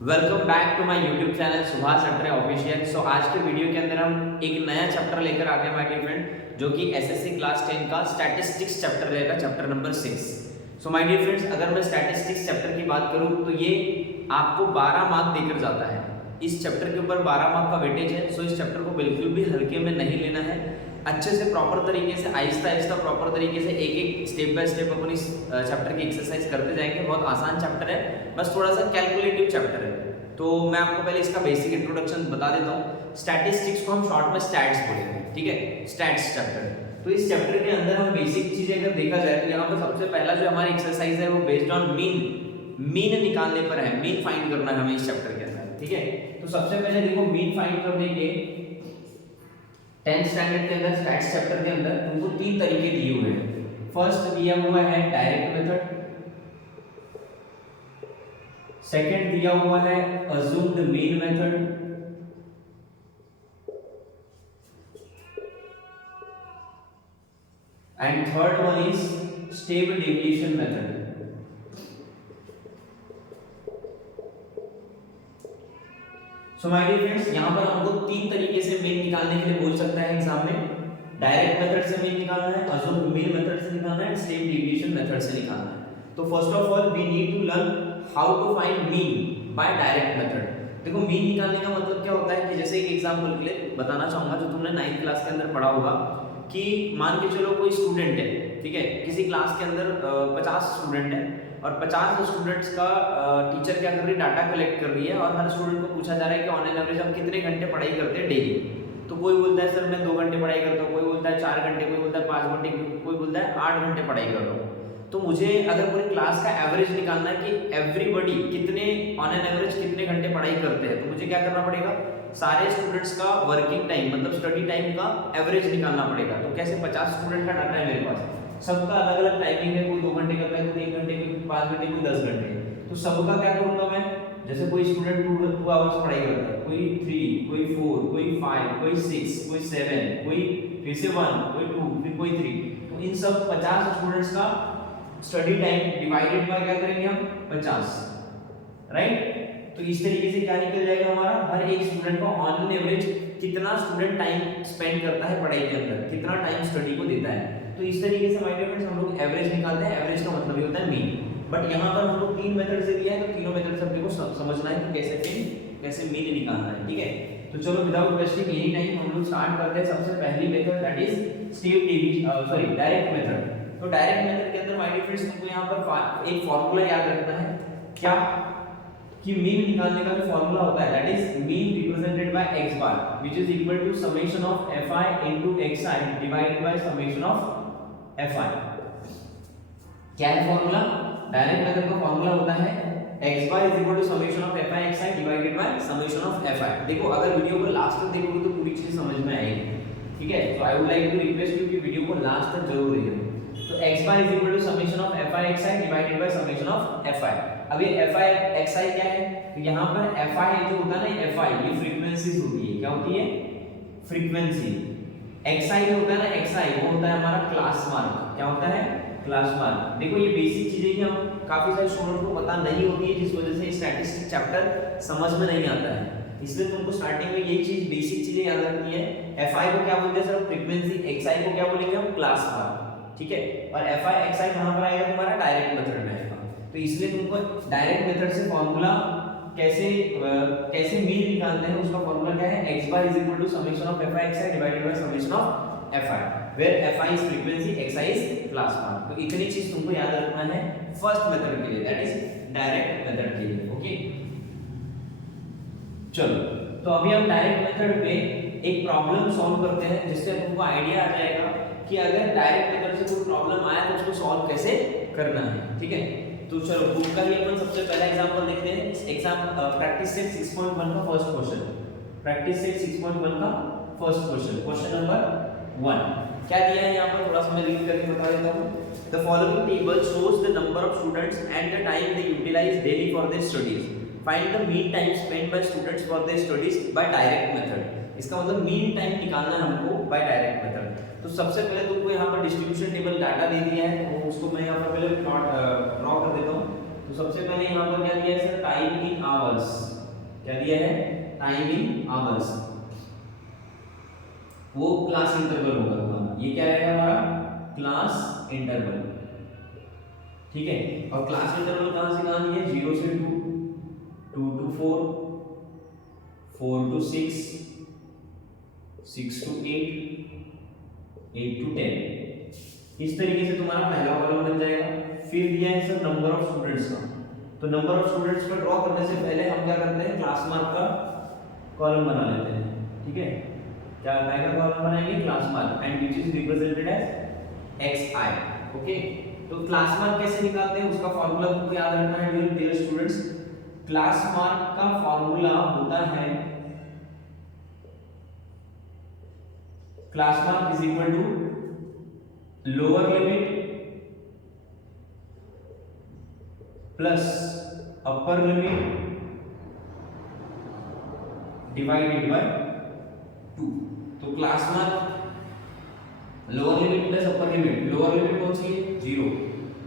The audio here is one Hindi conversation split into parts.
Welcome back to my YouTube channel Subhash Atre official. So आज के वीडियो के अंदर हम एक नया चैप्टर लेकर आ गए माय डियर फ्रेंड, जो कि एसएससी क्लास 10 का स्टैटिस्टिक्स चैप्टर रहेगा, chapter number 6। So my dear friends, अगर मैं स्टैटिस्टिक्स चैप्टर की बात करूं तो ये आपको 12 मार्क देकर जाता है। इस चैप्टर के ऊपर 12 मार्क का वेटेज है। सो इस चैप्टर को बिल्कुल भी हल्के में नहीं लेना है। अच्छे से प्रॉपर तरीके से आहिस्ता आहिस्ता प्रॉपर तरीके से एक एक स्टेप बाय स्टेप अपन इस चैप्टर की एक्सरसाइज करते जाएंगे। बहुत आसान चैप्टर है, बस थोड़ा सा कैलकुलेटिव चैप्टर है। तो मैं आपको पहले इसका बेसिक इंट्रोडक्शन बता देता हूँ। स्टैटिस्टिक्स को हम शॉर्ट में स्टैट्स बोलेंगे, ठीक है, स्टैट्स चैप्टर। तो इस चैप्टर के अंदर हम बेसिक चीजें अगर देखा जाए तो यहाँ पर सबसे पहला जो हमारी एक्सरसाइज है वो बेस्ड ऑन मीन निकालने पर है। मीन फाइंड करना है हमें इस चैप्टर के अंदर, ठीक है। तो सबसे पहले देखो, मीन फाइंड करने के 10th स्टैंडर्ड के अंदर स्टैट्स चैप्टर के अंदर तुमको 3 तरीके दिए हुए हैं। फर्स्ट दिया हुआ है डायरेक्ट मेथड, सेकंड दिया हुआ है assumed mean method, and third one is stable deviation method. So my dear friends, यहां पर हमको 3 तरीके से मीन निकालने के लिए बोल सकता है एग्जाम में। डायरेक्ट मेथड से मीन निकालना है, अज्यूम्ड मीन मेथड से निकालना है, स्टेबल डेविएशन मेथड से निकालना है। तो first of all we need to learn how to find mean by direct method. देखो, मीन निकालने का मतलब क्या होता है कि जैसे एक एग्जांपल के लिए बताना चाहूंगा जो तुमने 9th क्लास के अंदर पढ़ा होगा कि मान के चलो कोई स्टूडेंट है, ठीक है, किसी क्लास के अंदर 50 स्टूडेंट है और 50 स्टूडेंट्स का टीचर क्या कर रही है, डाटा कलेक्ट कर रही है और हर स्टूडेंट को पूछा जा रहा है कि ऑन एन एवरेज हम कितने घंटे पढ़ाई करते हैं डेली। तो कोई बोलता है सर मैं 2 घंटे पढ़ाई करता हूँ, कोई बोलता है 4 घंटे, कोई बोलता है 5 घंटे, कोई बोलता है 8 घंटे पढ़ाई कर रहा हूँ। तो मुझे अगर पूरी क्लास का एवरेज निकालना है कि एवरीबॉडी कितने ऑन एन एवरेज कितने घंटे पढ़ाई करते हैं, तो मुझे क्या करना पड़ेगा, सारे स्टूडेंट्स का वर्किंग टाइम मतलब स्टडी टाइम का एवरेज निकालना पड़ेगा। तो कैसे 50 स्टूडेंट का डाटा है मेरे पास, सबका अलग अलग टाइमिंग है, कोई 2 घंटे करता है, कोई 3 घंटे, कोई 5 घंटे, कोई 10 घंटे। तो सबका क्या करूंगा मैं, जैसे कोई स्टूडेंट 2 आवर्स पढ़ाई करता है, कोई 3, कोई 4, कोई 5, कोई 6, कोई 7, कोई फिर से 1, कोई 2, फिर कोई 3। तो इन सब 50 स्टूडेंट्स का स्टडी टाइम डिवाइडेड बाय क्या करेंगे हम, 50, राइट। तो इस तरीके से क्या निकल जाएगा हमारा, हर एक स्टूडेंट को ऑन एन एवरेज कितना स्टूडेंट टाइम स्पेंड करता है पढ़ाई के अंदर, कितना टाइम स्टडी को देता है। तो इस तरीके से माय डियर फ्रेंड्स हम लोग एवरेज निकालते हैं। एवरेज का मतलब ये होता है मीन। बट यहाँ पर हम लोग 3 मेथड से दिया है, तो तीनों मेथड से अपने को समझना है कि कैसे मीन निकालना है, ठीक है। तो चलो विदाउट वेस्टिंग एनी टाइम हम लोग स्टार्ट करते हैं। सबसे पहली method that is step deviation, direct method. तो डायरेक्ट मेथड के अंदर माय डियर फ्रेंड्स तुमको यहाँ पर एक फॉर्मूला याद रखना है, क्या कि मीन निकालने का जो फॉर्मूला होता है that is mean represented by x bar which is equal to summation of fi into xi divided by summation of fi। क्या है फॉर्मूला, डायरेक्ट मेथड का फॉर्मूला होता है x bar is equal to summation of fi xi divided by summation of fi। देखो, अगर वीडियो को लास्ट तक देखोगे तो पूरी चीज समझ में आएगी, ठीक है। तो I would like to request you कि वीडियो को लास्ट तक जरूर देखिए। तो x bar is equal to summation of fi xi divided by summation of fi। अब ये fi xi क्या है, तो यहाँ पर fi जो होता है ना, fi ये फ्रीक्वेंसीज होती है, क्या होती है, फ्रीक्वेंसी। xi जो होता है ना, xi वो होता है हमारा क्लास मार्क, क्या होता है, क्लास मार्क। देखो, ये बेसिक चीजें ही हम काफी सारे स्टूडेंट को पता नहीं होती है, जिस वजह से स्टैटिस्टिक्स चैप्टर समझ में नहीं आता है। इसलिए तुमको स्टार्टिंग में ये चीज बेसिक चीजें याद रखनी है। fi को क्या बोलते हैं सर, फ्रीक्वेंसी। xi को क्या बोलेंगे हम, क्लास मार्क, ठीक है। और fi xi कहां पर आएगा, तुम्हारा डायरेक्ट मेथड में आएगा। तो इसलिए तुमको डायरेक्ट मेथड से फॉर्मूला कैसे मीन निकालते हैं, उसका फॉर्मूला क्या है, x bar is equal to summation of fi xi divided by summation of fi where fi is frequency, xi is class mark. तो इतनी चीज तुमको याद रखना है फर्स्ट मेथड के लिए, दैट इज डायरेक्ट मेथड के लिए, ओके। चलो, तो अभी हम डायरेक्ट मेथड में एक प्रॉब्लम सॉल्व करते हैं, जिससे तुमको आइडिया आ जाएगा कि अगर डायरेक्ट मेथड से कोई प्रॉब्लम आया तो उसको सॉल्व कैसे करना है, ठीक है। तो चलो, बुक का ही अपन सबसे पहला एग्जांपल देखते हैं। एग्जाम प्रैक्टिस सेट 6.1 का फर्स्ट क्वेश्चन, प्रैक्टिस सेट 6.1 का फर्स्ट क्वेश्चन, क्वेश्चन नंबर 1 क्या दिया है यहाँ पर, थोड़ा सा मैं रीड करके बता देता हूँ। The following table shows the number of students and the time they utilise daily for their studies. Find the mean time spent by students for their studies by direct method. इसका मतलब मीन टाइम निकालना है हमको बाय डायरेक्ट मेथड। तो सबसे पहले तुमको यहाँ पर डिस्ट्रीब्यूशन टेबल डाटा दे दिया है, तो उसको मैं यहाँ पर पहले प्लॉट ड्रॉ कर देता हूँ। तो सबसे पहले यहाँ पर क्या दिया है सर, टाइम इन आवर्स। क्या दिया है, टाइम इन आवर्स। वो क्लास इंटरवल होगा हमारा, ये क्या रहेगा हमारा, क्लास इंटरवल। ठीक है, और क्लास इंटरवल कहां से कहां दिया है, 0 से 2, 2 to 4, 4 to 6, 6 to 8, 8 to 10। इस तरीके से तुम्हारा पहला कॉलम बन जाएगा। फिर दिया है सर नंबर ऑफ स्टूडेंट्स का, तो नंबर ऑफ स्टूडेंट्स को ड्रॉ करने से पहले हम क्या करते हैं, क्लास मार्क का कॉलम बना लेते हैं। ठीक है, क्या का कॉलम बनाएंगे, class mark, and which is represented as xi। Okay, तो क्लास मार्क कैसे निकालते हैं, उसका फार्मूला आपको याद रखना है डियर स्टूडेंट्स। क्लास मार्क का फार्मूला होता है, class mark is equal to lower limit plus upper limit divided by 2। तो class mark lower limit plus upper limit, lower limit कौन सी है, 0,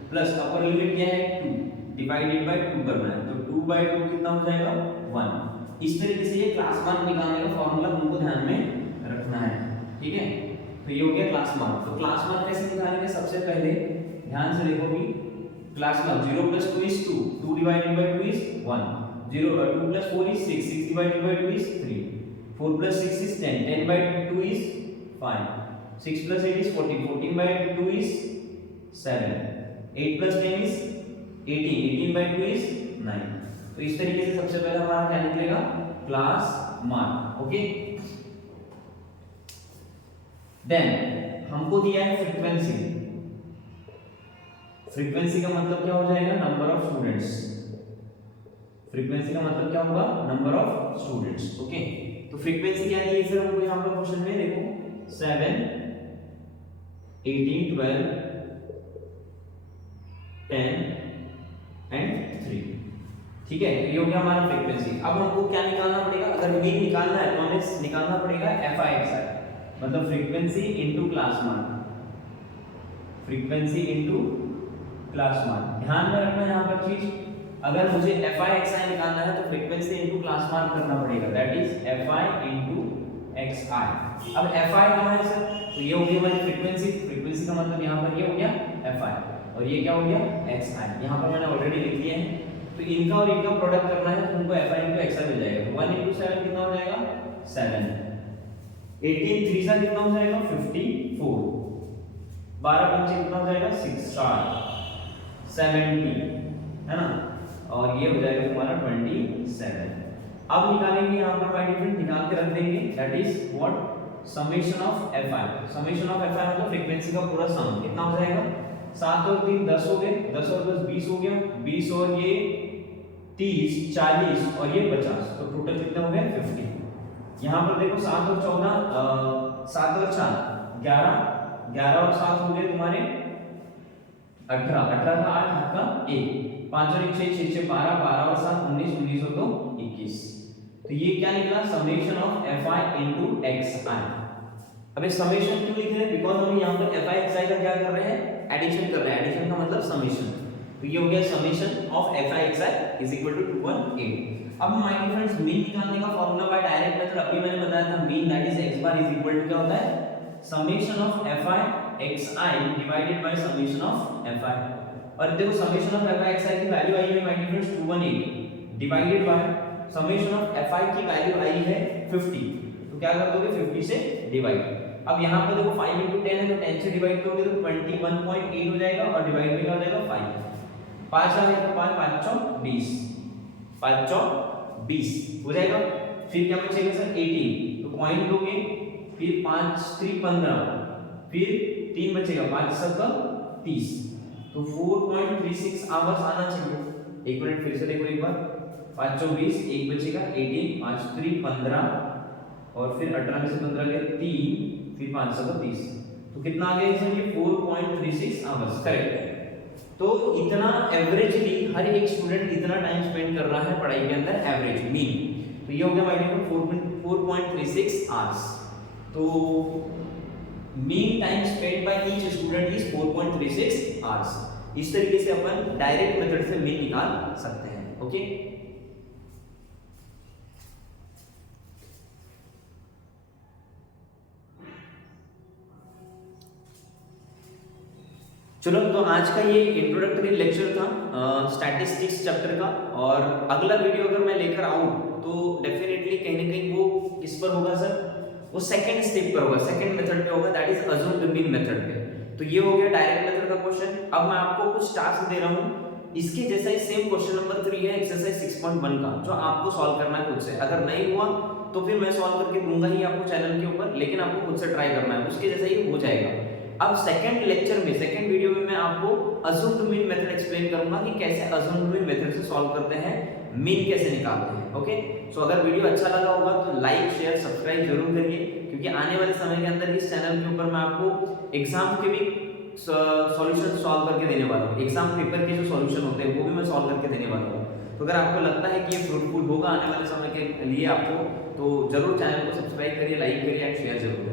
प्लस अपर लिमिट क्या है, 2, डिवाइडेड बाय 2 करना है। तो 2/2 कितना हो जाएगा, 1। इस तरीके से ये क्लास मार्क निकालने का फार्मूला तुमको ध्यान में रखना है। ठीक है, तो ये हो गया क्लास मार्क। तो क्लास मार्क कैसे निकालेंगे, सबसे पहले ध्यान से देखो कि class mark 0 + 2 is 2, 2 divided by 2 is 1, 2 + 4 is 6, 6 divided by 2 is 3, 4 + 6 is 10, 10 by 2 is 5, 6 + 8 is 14, 14 by 2 is 7, 8 + 10 is 18, 18 by 2 is 9। तो इस तरीके से सबसे पहले हमारा क्या निकलेगा, क्लास मार्क। ओके, देन हमको दिया है फ्रीक्वेंसी। फ्रीक्वेंसी का मतलब क्या हो जाएगा, नंबर ऑफ स्टूडेंट्स। फ्रीक्वेंसी का मतलब क्या होगा, नंबर ऑफ स्टूडेंट्स। ओके, तो फ्रीक्वेंसी क्या दी है सर हमको यहाँ पर क्वेश्चन में, देखो 7, 18, 12, 10 एंड 3। ठीक है, ये हो गया हमारा फ्रीक्वेंसी। अब हमको क्या निकालना पड़ेगा, अगर मीन निकालना है तो हमें निकालना पड़ेगा FI/XI, मतलब frequency into class mark, frequency into class mark. ध्यान में रखना यहाँ पर चीज, अगर मुझे FI/XI निकालना है तो फ्रीक्वेंसी इनटू क्लास मार्क करना पड़ेगा, that is FI into XI। अब FI कहाँ है सर, तो ये हो गई हमारी फ्रीक्वेंसी, फ्रीक्वेंसी का मतलब यहाँ पर ये हो गया FI, और ये क्या हो गया XI। यहाँ पर मैंने ऑलरेडी लिख दिया है, तो इनका और इनका प्रोडक्ट करना है तो उनको FI इनटू XI मिल जाएगा। 1 × 7 कितना हो जाएगा, 7, 18 3 सा कितना हो जाएगा, 54, 12 पंचे कितना हो जाएगा, 60, 70, है ना, और ये हो जाएगा तुम्हारा 27। अब निकालेंगे यहाँ पर बाय डिफरेंट, निकाल के रख देंगे, that is what, summation of FI। Summation of FI मतलब फ्रीक्वेंसी का पूरा सम कितना हो जाएगा, 7 और 3 10 हो गए, 10 और 10 20 हो गया, 20 और ये 30, 40 और ये 50, तो टोटल कितने हो गए, 50। यहाँ पर देखो 7 और 14, 7 और 4 11, 11 और 7 हो गए तुम्हारे 18, 18 का 8, 8 का 1, 5 और 1 6, 6 6 12, 12 और 7 19, 19 और 2 21। तो ये क्या निकला, summation of FI into XI। अब ये समेशन क्यों लिख रहे हैं, बिकॉज़ हम यहाँ पर FI/XI का क्या कर रहे हैं, एडिशन कर रहे हैं। एडिशन का मतलब समेशन, तो ये हो गया summation of FI/XI is equal to 218। अब माय डियर फ्रेंड्स, मीन निकालने का फार्मूला बाय डायरेक्ट मेथड अभी मैंने बताया था, mean that is x bar is equal to क्या होता है, summation of FI/XI divided by summation of FI। और देखो समेशन ऑफ FI/XI की वैल्यू आई है my dear friends 218 divided by summation of FI की वैल्यू आई है 50, तो क्या कर दोगे 50 से डिवाइड। अब यहाँ पर देखो 5 × 10 है, तो 10 से डिवाइड करोगे तो 21.8 हो जाएगा, और डिवाइड में क्या हो जाएगा 5, 5 आ गया तो 5 5 चौक 20, 5 चौक 20 हो जाएगा। फिर क्या बचेगा सर 18, तो पॉइंट दोगे, फिर 5 3 15, फिर 3 बचेगा, 5 7 30, तो 4.36 आवर्स आना चाहिए। एक मिनट फिर से देखो एक बार, 5 चौक 20, 1 बचेगा 18, 5 3 15, और फिर 18 में से 15 गए 3, फिर 5 7 30, तो कितना आ गया सर ये 4.36 आवर्स, करेक्ट है। तो इतना एवरेजली हर एक स्टूडेंट इतना टाइम स्पेंड कर रहा है पढ़ाई के अंदर, एवरेज मीन। तो ये हो गया माय डियर 4.36 आवर्स। तो mean time spend by each student is 4.36 hours. इस तरीके से अपन डायरेक्ट मेथड से मीन निकाल सकते हैं। ओके, चलो तो आज का ये इंट्रोडक्टरी लेक्चर था स्टैटिस्टिक्स चैप्टर का, और अगला वीडियो अगर मैं लेकर आऊं तो डेफिनेटली कहीं ना कहीं वो किस पर होगा सर, वो सेकंड स्टेप पर होगा, सेकंड मेथड पे होगा, that is assumed mean method पे। तो ये हो गया डायरेक्ट मेथड का क्वेश्चन। अब मैं आपको कुछ टास्क दे रहा हूँ, इसके जैसा ही सेम क्वेश्चन नंबर 3 है एक्सरसाइज 6.1 का, जो आपको सॉल्व करना है खुद से। अगर नहीं हुआ तो फिर मैं सॉल्व करके दूंगा ही आपको चैनल के ऊपर, लेकिन आपको खुद से ट्राई करना है, उसके जैसा ही हो जाएगा। अब सेकंड लेक्चर में, सेकंड वीडियो में मैं आपको अज्यूम्ड मीन मेथड एक्सप्लेन करूंगा कि कैसे अज्यूम्ड मीन मेथड से सॉल्व करते हैं, मीन कैसे निकालते हैं। ओके, सो अगर वीडियो अच्छा लगा होगा तो लाइक शेयर सब्सक्राइब जरूर करिए, क्योंकि आने वाले समय के अंदर इस चैनल के ऊपर मैं आपको एग्जाम के भी सॉल्यूशन सॉल्व करके देने वाला हूँ। एग्जाम पेपर के जो सॉल्यूशन होते हैं वो भी मैं सॉल्व करके देने वाला हूँ। तो अगर आपको लगता है कि ये फ्रूटफुल होगा आने वाले समय के लिए आपको, तो जरूर चैनल को सब्सक्राइब करिए, लाइक करिए एंड शेयर जरूर करिए।